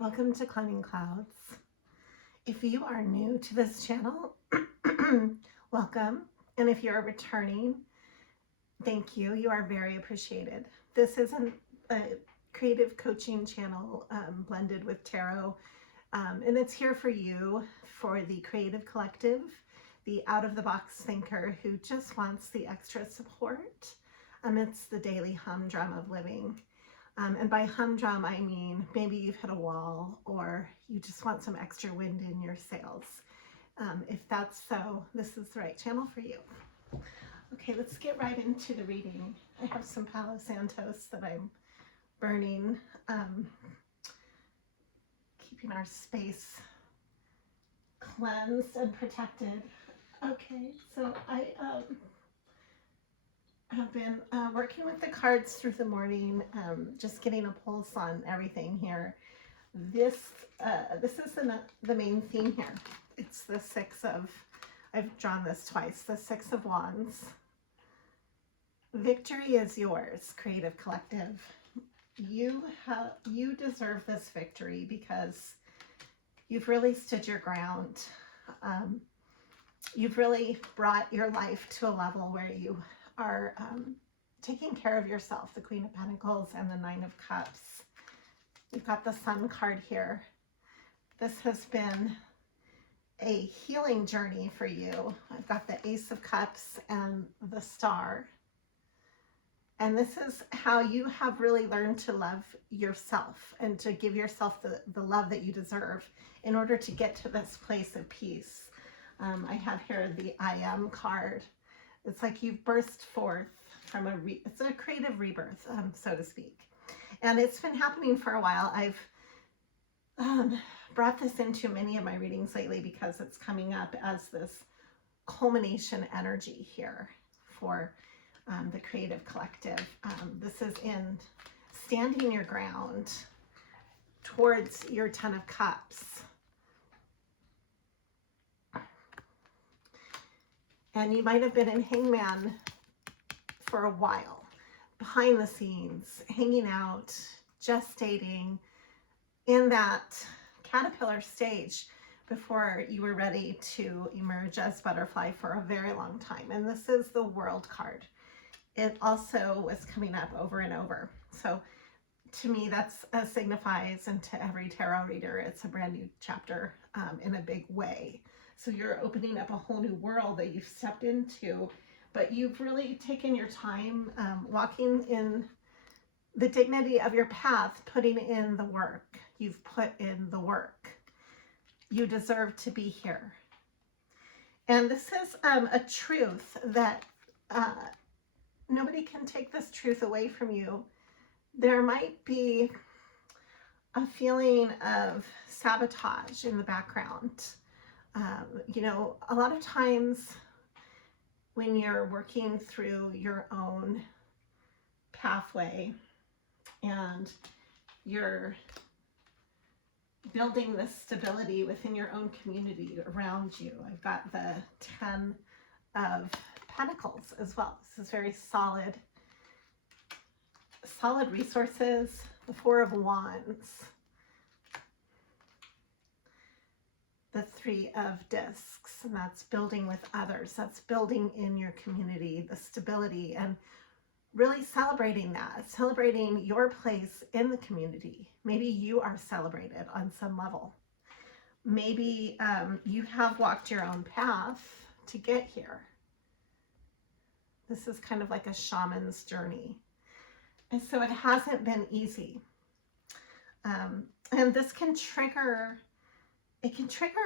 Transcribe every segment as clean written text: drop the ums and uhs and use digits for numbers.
Welcome to Climbing Clouds. If you are new to this channel, welcome. And if you're returning, thank you. You are very appreciated. This isn't a creative coaching channel blended with tarot. And it's here for you, for the creative collective, the out-of-the-box thinker who just wants the extra support amidst the daily humdrum of living. And by humdrum, I mean maybe you've hit a wall or you just want some extra wind in your sails. If that's so, this is the right channel for you. Okay, let's get right into the reading. I have some Palo Santos that I'm burning, keeping our space cleansed and protected. Okay, so I have been working with the cards through the morning, just getting a pulse on everything here. This is the main theme here. It's the I've drawn this twice, the Six of Wands. Victory is yours, creative collective. You deserve this victory because you've really stood your ground. You've really brought your life to a level where you are taking care of yourself, the Queen of Pentacles and the Nine of Cups. You've got the Sun card here. This has been a healing journey for you. I've got the Ace of Cups and the Star. And this is how you have really learned to love yourself and to give yourself the love that you deserve in order to get to this place of peace. I have here the I Am card. It's like you've burst forth from it's a creative rebirth, so to speak. And it's been happening for a while. I've brought this into many of my readings lately because it's coming up as this culmination energy here for the creative collective. This is in standing your ground towards your Ten of Cups. And you might have been in Hangman for a while, behind the scenes, hanging out, gestating in that caterpillar stage before you were ready to emerge as butterfly for a very long time. And this is the World card. It also was coming up over and over. So to me, that's signifies, and to every tarot reader, it's a brand new chapter in a big way. So you're opening up a whole new world that you've stepped into, but you've really taken your time walking in the dignity of your path, putting in the work. You've put in the work. You deserve to be here. And this is a truth that nobody can take this truth away from you. There might be a feeling of sabotage in the background. You know, a lot of times when you're working through your own pathway and you're building this stability within your own community around you, I've got the Ten of Pentacles as well. This is very solid resources. The Four of Wands. The Three of Discs, and that's building with others. That's building in your community, the stability, and really celebrating that, celebrating your place in the community. Maybe you are celebrated on some level. Maybe you have walked your own path to get here. This is kind of like a shaman's journey. And so it hasn't been easy. And this can trigger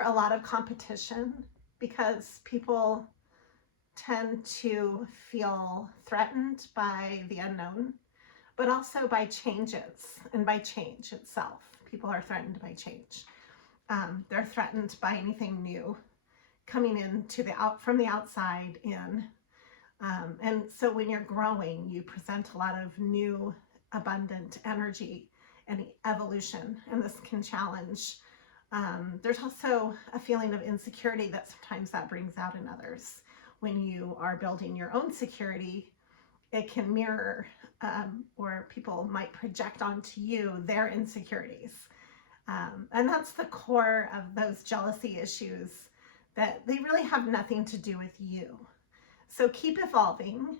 a lot of competition because people tend to feel threatened by the unknown, but also by changes and by change itself. People are threatened by change. They're threatened by anything new coming into from the outside in. And so when you're growing, you present a lot of new, abundant energy and evolution, and this can challenge. There's also a feeling of insecurity that sometimes that brings out in others. When you are building your own security, it can mirror, or people might project onto you their insecurities. And that's the core of those jealousy issues, that they really have nothing to do with you. So keep evolving.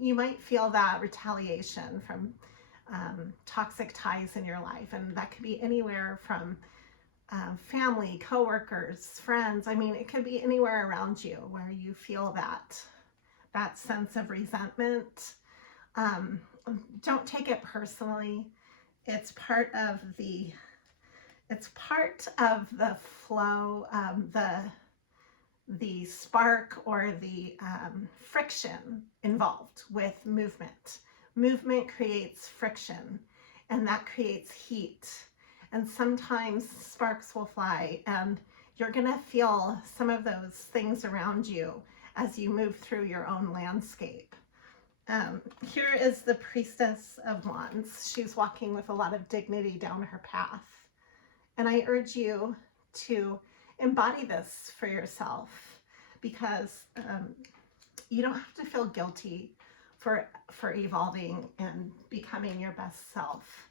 You might feel that retaliation from toxic ties in your life, and that could be anywhere from family, coworkers, friends. I mean, it could be anywhere around you where you feel that sense of resentment. Don't take it personally. It's part of the flow, the spark or the friction involved with movement. Movement creates friction, and that creates heat. And sometimes sparks will fly, and you're going to feel some of those things around you as you move through your own landscape. Here is the Priestess of Wands. She's walking with a lot of dignity down her path. And I urge you to embody this for yourself, because you don't have to feel guilty for evolving and becoming your best self.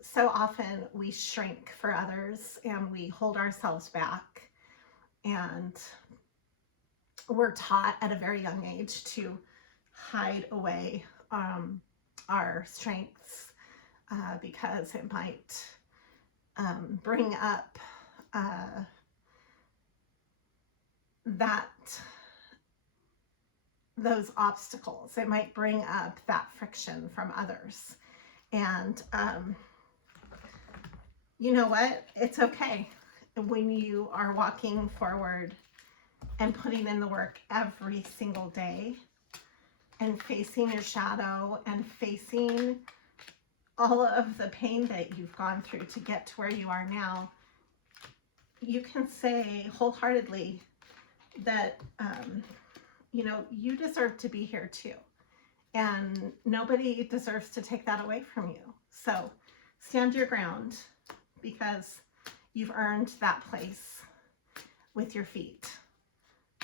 So often we shrink for others and we hold ourselves back, and we're taught at a very young age to hide away our strengths because it might bring up those obstacles. It might bring up that friction from others. And you know what? It's okay when you are walking forward and putting in the work every single day and facing your shadow and facing all of the pain that you've gone through to get to where you are now. You can say wholeheartedly that, you deserve to be here too. And nobody deserves to take that away from you. So stand your ground, because you've earned that place with your feet.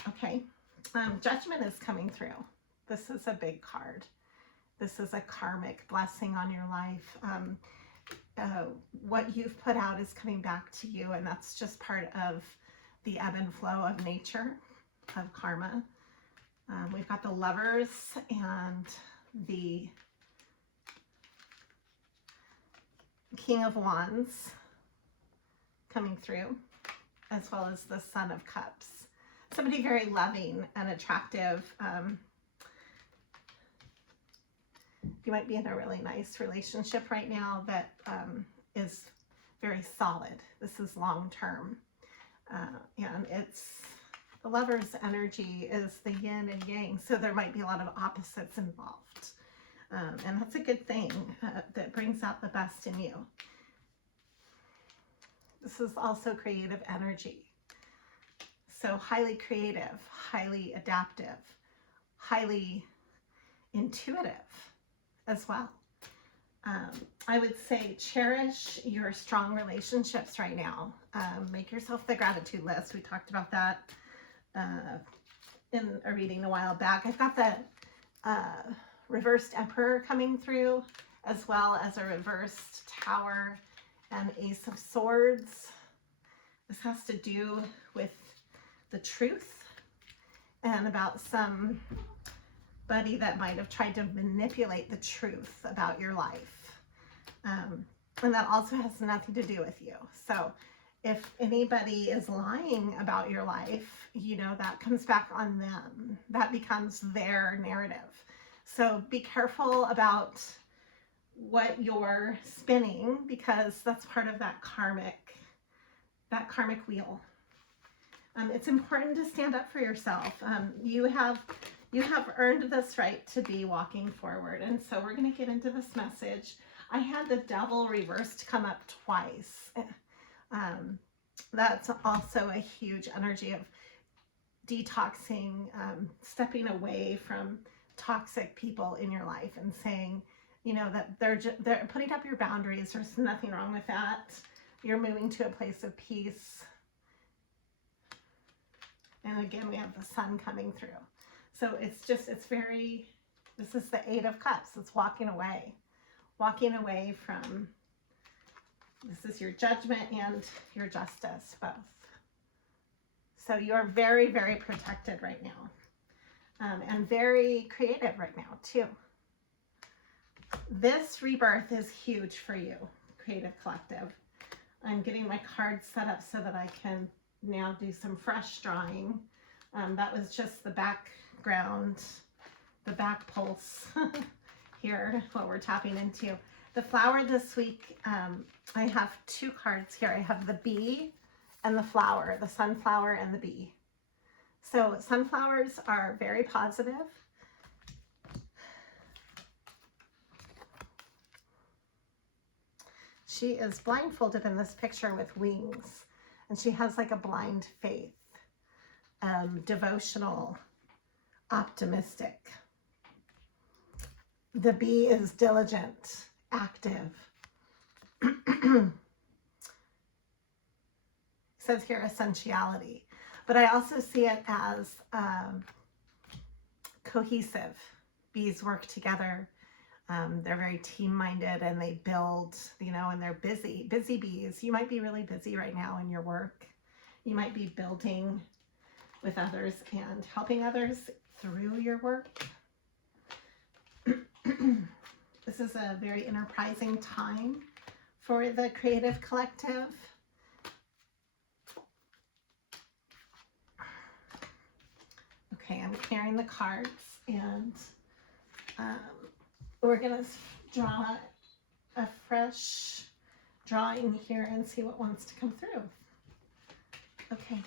Okay. Judgment is coming through. This is a big card. This is a karmic blessing on your life. What you've put out is coming back to you, and that's just part of the ebb and flow of nature, of karma. We've got the Lovers and the King of Wands coming through, as well as the Son of Cups. Somebody very loving and attractive. You might be in a really nice relationship right now that is very solid. This is long term. And it's the Lover's energy is the yin and yang, so there might be a lot of opposites involved. And that's a good thing that brings out the best in you. This is also creative energy. So highly creative, highly adaptive, highly intuitive as well. I would say cherish your strong relationships right now. Make yourself the gratitude list. We talked about that in a reading a while back. I've got the reversed Emperor coming through, as well as a reversed Tower and Ace of Swords. This has to do with the truth and about somebody that might have tried to manipulate the truth about your life. And that also has nothing to do with you. So if anybody is lying about your life, that comes back on them. That becomes their narrative. So be careful about what you're spinning, because that's part of that karmic wheel. It's important to stand up for yourself. You have earned this right to be walking forward. And so we're going to get into this message. I had the Devil reversed come up twice. That's also a huge energy of detoxing, stepping away from toxic people in your life and saying, that they're putting up your boundaries. There's nothing wrong with that. You're moving to a place of peace. And again, we have the Sun coming through. So this is the Eight of Cups. It's walking away from This is your judgment and your justice, both. So you're very, very protected right now, and very creative right now too. This rebirth is huge for you, Creative Collective. I'm getting my cards set up so that I can now do some fresh drawing. That was just the background, the back pulse here, what we're tapping into. The flower this week, I have two cards here. I have the bee and the flower, the sunflower and the bee. So sunflowers are very positive. She is blindfolded in this picture with wings, and she has like a blind faith, devotional, optimistic. The bee is diligent, active. It says here essentiality, but I also see it as cohesive. Bees work together. They're very team-minded, and they build, you know, and they're busy bees. You might be really busy right now in your work. You might be building with others and helping others through your work. This is a very enterprising time for the Creative Collective. Okay, I'm clearing the cards, and we're going to draw a fresh drawing here and see what wants to come through. Okay.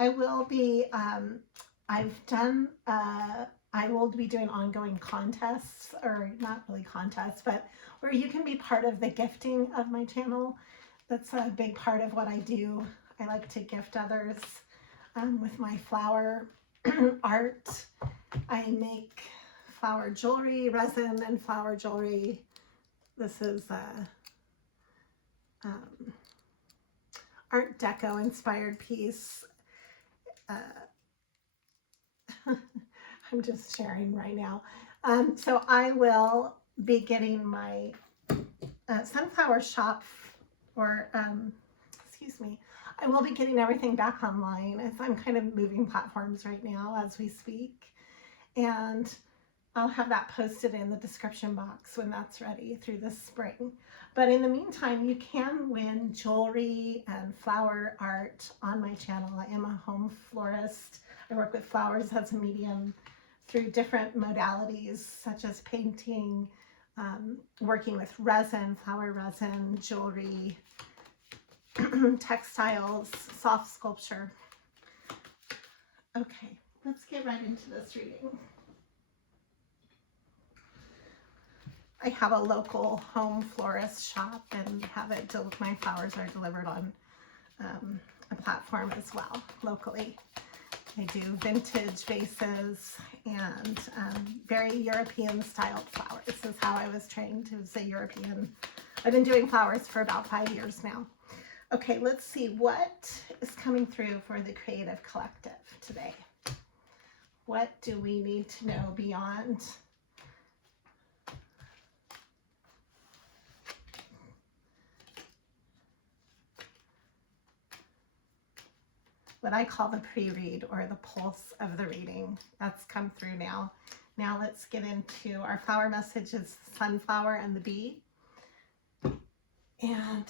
I will be, I will be doing ongoing contests, or not really contests, but where you can be part of the gifting of my channel. That's a big part of what I do. I like to gift others with my flower art. I make flower jewelry, resin and flower jewelry. This is Art Deco inspired piece. I'm just sharing right now. So I will be getting my sunflower shop, or excuse me, I will be getting everything back online, as I'm kind of moving platforms right now as we speak. And I'll have that posted in the description box when that's ready through the spring. But in the meantime, you can win jewelry and flower art on my channel. I am a home florist. I work with flowers as a medium through different modalities, such as painting, working with resin, flower resin, jewelry, textiles, soft sculpture. Okay, let's get right into this reading. I have a local home florist shop and have it, my flowers are delivered on a platform as well, locally. I do vintage vases and very European styled flowers. This is how I was trained as a European. I've been doing flowers for about 5 years now. Okay, let's see what is coming through for the Creative Collective today. What do we need to know beyond what I call the pre-read, or the pulse of the reading? That's come through now. Now let's get into our flower messages, sunflower and the bee. And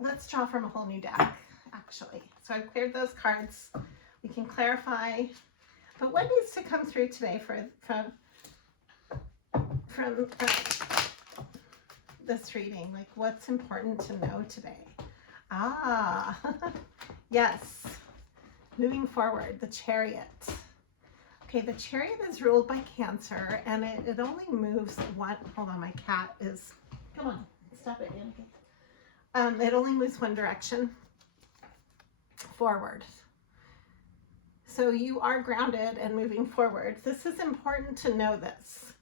let's draw from a whole new deck, actually. So I've cleared those cards. We can clarify. But what needs to come through today from this reading? Like, what's important to know today? Ah, yes. Moving forward, the Chariot. Okay, the Chariot is ruled by Cancer, and it only moves one. Hold on, my cat is. Come on, stop it, Annika. It only moves one direction, forward. So you are grounded and moving forward. This is important to know this.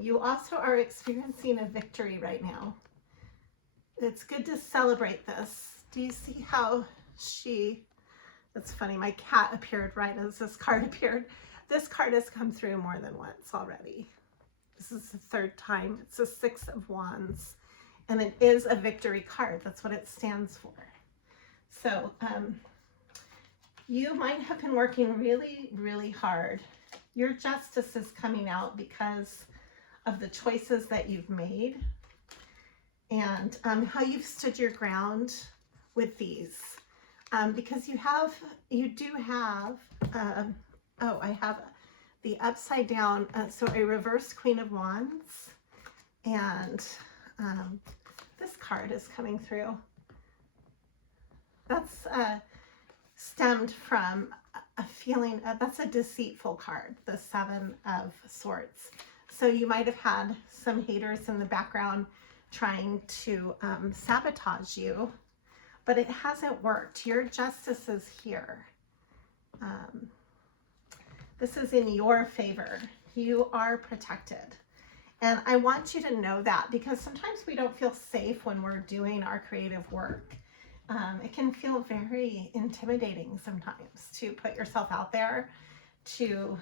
You also are experiencing a victory right now. It's good to celebrate this. Do you see how that's funny, my cat appeared right as this card appeared. This card has come through more than once already. This is the third time. It's a Six of Wands, and it is a victory card. That's what it stands for. So you might have been working really, really hard. Your justice is coming out because of the choices that you've made and how you've stood your ground with these. Because you do have, oh, I have the upside down, so a reverse Queen of Wands, and this card is coming through. That's stemmed from a feeling, that's a deceitful card, the Seven of Swords. So you might have had some haters in the background trying to sabotage you, but it hasn't worked. Your justice is here. This is in your favor. You are protected. And I want you to know that, because sometimes we don't feel safe when we're doing our creative work. It can feel very intimidating sometimes to put yourself out there, to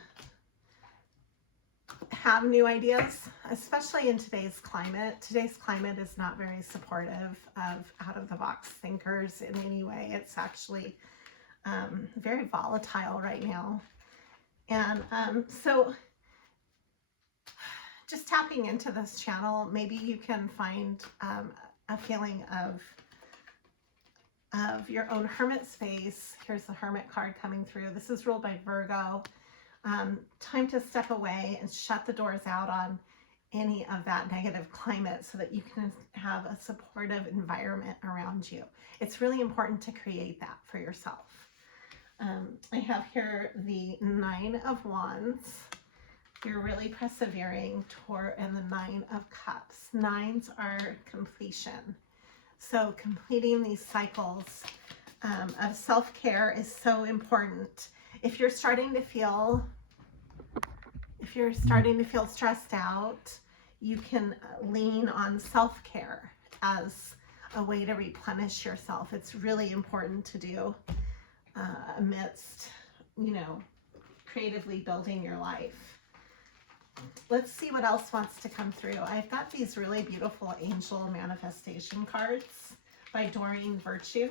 have new ideas, especially in today's climate. Today's climate is not very supportive of out-of-the-box thinkers in any way. It's actually very volatile right now. And so just tapping into this channel, maybe you can find a feeling of your own hermit space. Here's the Hermit card coming through. This is ruled by Virgo. Time to step away and shut the doors out on any of that negative climate so that you can have a supportive environment around you. It's really important to create that for yourself. I have here the Nine of Wands. You're really persevering toward, and the Nine of Cups. Nines are completion. So completing these cycles of self-care is so important. If you're starting to feel stressed out, you can lean on self-care as a way to replenish yourself. It's really important to do amidst, creatively building your life. Let's see what else wants to come through. I've got these really beautiful angel manifestation cards by Doreen Virtue.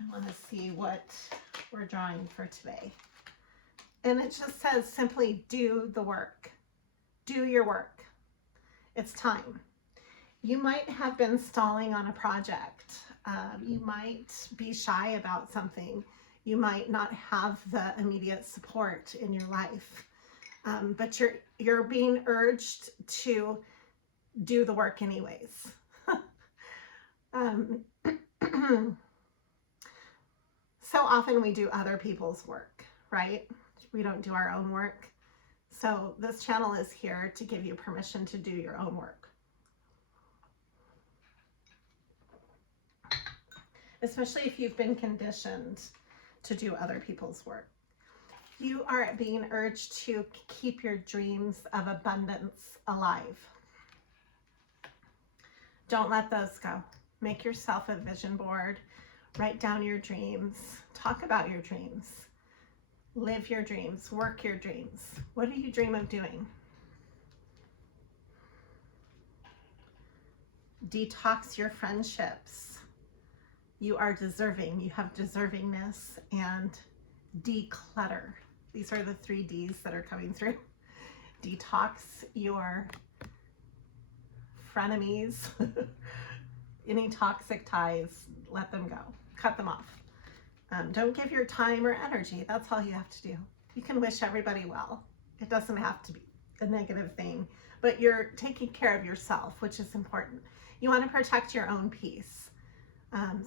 I want to see what we're drawing for today. And it just says simply do the work. Do your work. It's time. You might have been stalling on a project. You might be shy about something. You might not have the immediate support in your life. But you're being urged to do the work anyways. So often we do other people's work, right? We don't do our own work. So this channel is here to give you permission to do your own work. Especially if you've been conditioned to do other people's work. You are being urged to keep your dreams of abundance alive. Don't let those go. Make yourself a vision board. Write down your dreams. Talk about your dreams. Live your dreams. Work your dreams. What do you dream of doing? Detox your friendships. You are deserving. You have deservingness. And declutter. These are the 3 Ds that are coming through. Detox your frenemies. Any toxic ties, let them go. Cut them off. Don't give your time or energy. That's all you have to do. You can wish everybody well. It doesn't have to be a negative thing, but you're taking care of yourself, which is important. You want to protect your own peace.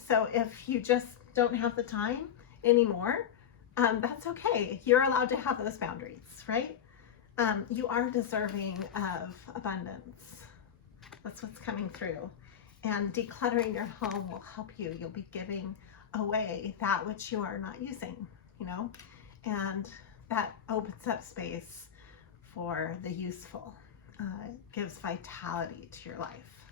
So if you just don't have the time anymore, that's okay. You're allowed to have those boundaries, right? You are deserving of abundance. That's what's coming through. And decluttering your home will help you. You'll be giving away that which you are not using, and that opens up space for the useful. It gives vitality to your life.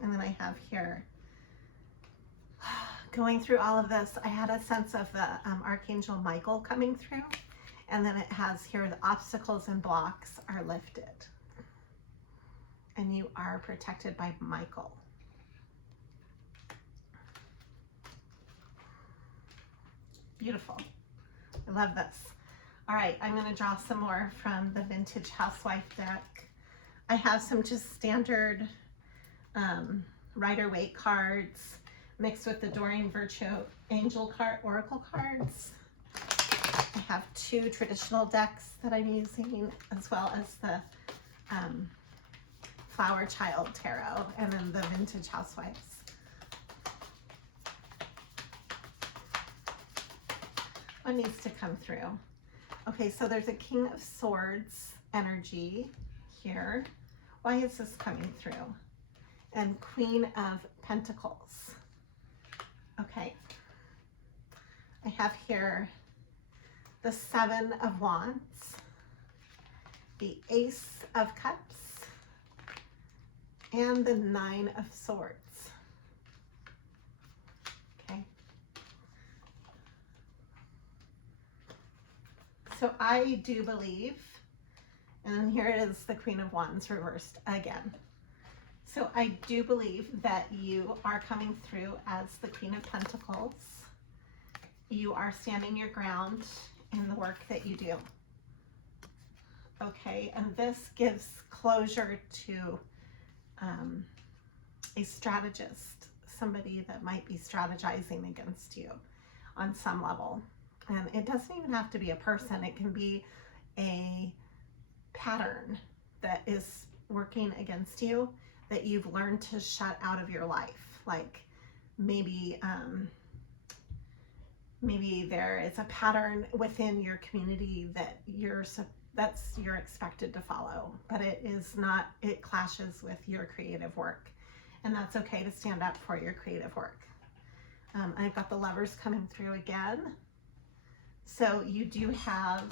And then I have here, going through all of this, I had a sense of the Archangel Michael coming through. And then it has here, the obstacles and blocks are lifted. And you are protected by Michael. Beautiful. I love this. All right, I'm going to draw some more from the Vintage Housewife deck. I have some just standard Rider-Waite cards mixed with the Doreen Virtue Angel card, Oracle cards. I have 2 traditional decks that I'm using, as well as the Flower Child Tarot, and then the Vintage Housewives. What needs to come through? Okay, so there's a King of Swords energy here. Why is this coming through? And Queen of Pentacles. Okay. I have here the 7 of Wands, the Ace of Cups, and the 9 of Swords. Okay. So I do believe, and here it is, the Queen of Wands reversed again. So I do believe that you are coming through as the Queen of Pentacles. You are standing your ground in the work that you do. Okay, and this gives closure to a strategist, somebody that might be strategizing against you on some level. And it doesn't even have to be a person. It can be a pattern that is working against you that you've learned to shut out of your life. Like maybe there is a pattern within your community that you're expected to follow, but it is not, it clashes with your creative work. And that's okay to stand up for your creative work. I've got the Lovers coming through again. So you do have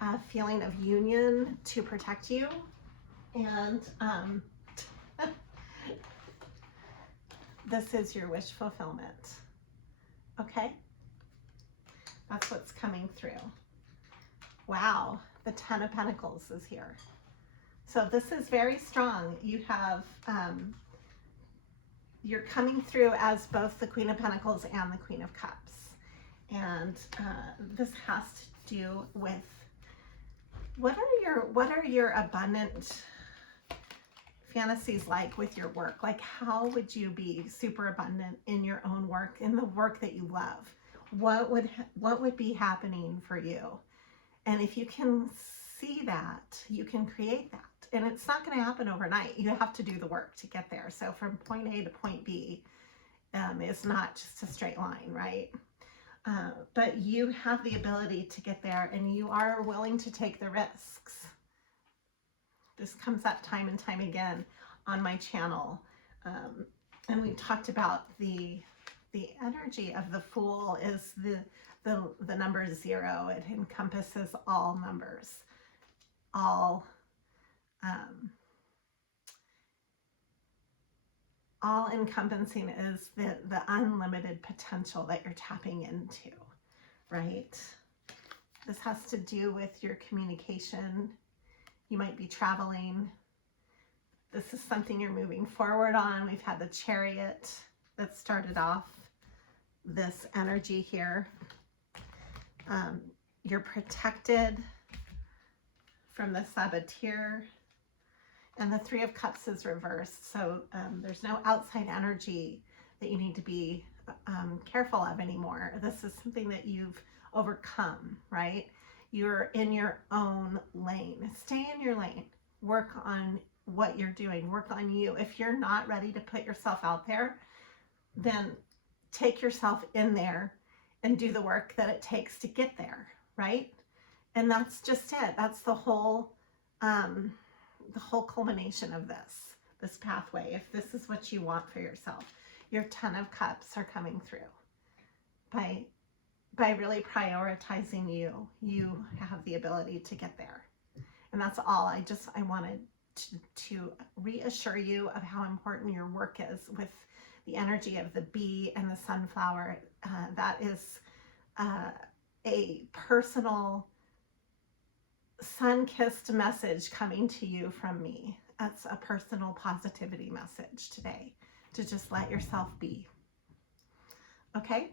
a feeling of union to protect you. And this is your wish fulfillment. Okay? That's what's coming through. Wow, the 10 of Pentacles is here. So this is very strong. You have, you're coming through as both the Queen of Pentacles and the Queen of Cups. And this has to do with, what are your abundant fantasies like with your work? Like, how would you be super abundant in your own work, in the work that you love? What would be happening for you? And if you can see that, you can create that. And it's not going to happen overnight. You have to do the work to get there. So from point A to point B is not just a straight line, right? But you have the ability to get there, and you are willing to take the risks. This comes up time and time again on my channel. And we talked about the energy of the Fool is the number 0. It encompasses all numbers, all encompassing is the unlimited potential that you're tapping into, right? This has to do with your communication. You might be traveling. This is something you're moving forward on. We've had the Chariot that started off this energy here. You're protected from the Saboteur. And the 3 of Cups is reversed. So there's no outside energy that you need to be careful of anymore. This is something that you've overcome, right? You're in your own lane. Stay in your lane. Work on what you're doing. Work on you. If you're not ready to put yourself out there, then take yourself in there and do the work that it takes to get there, right? And that's just it. That's the whole culmination of this pathway. If this is what you want for yourself, your 10 of Cups are coming through. By really prioritizing you have the ability to get there. And that's all. I wanted to reassure you of how important your work is with the energy of the bee and the sunflower. That is a personal sun-kissed message coming to you from me. That's a personal positivity message today, to just let yourself be. Okay?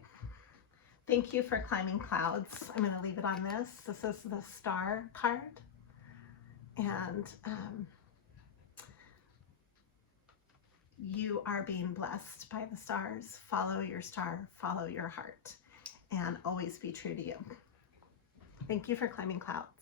Thank you for climbing clouds. I'm going to leave it on this. This is the star card. And you are being blessed by the stars. Follow your star, follow your heart, and always be true to you. Thank you for climbing clouds.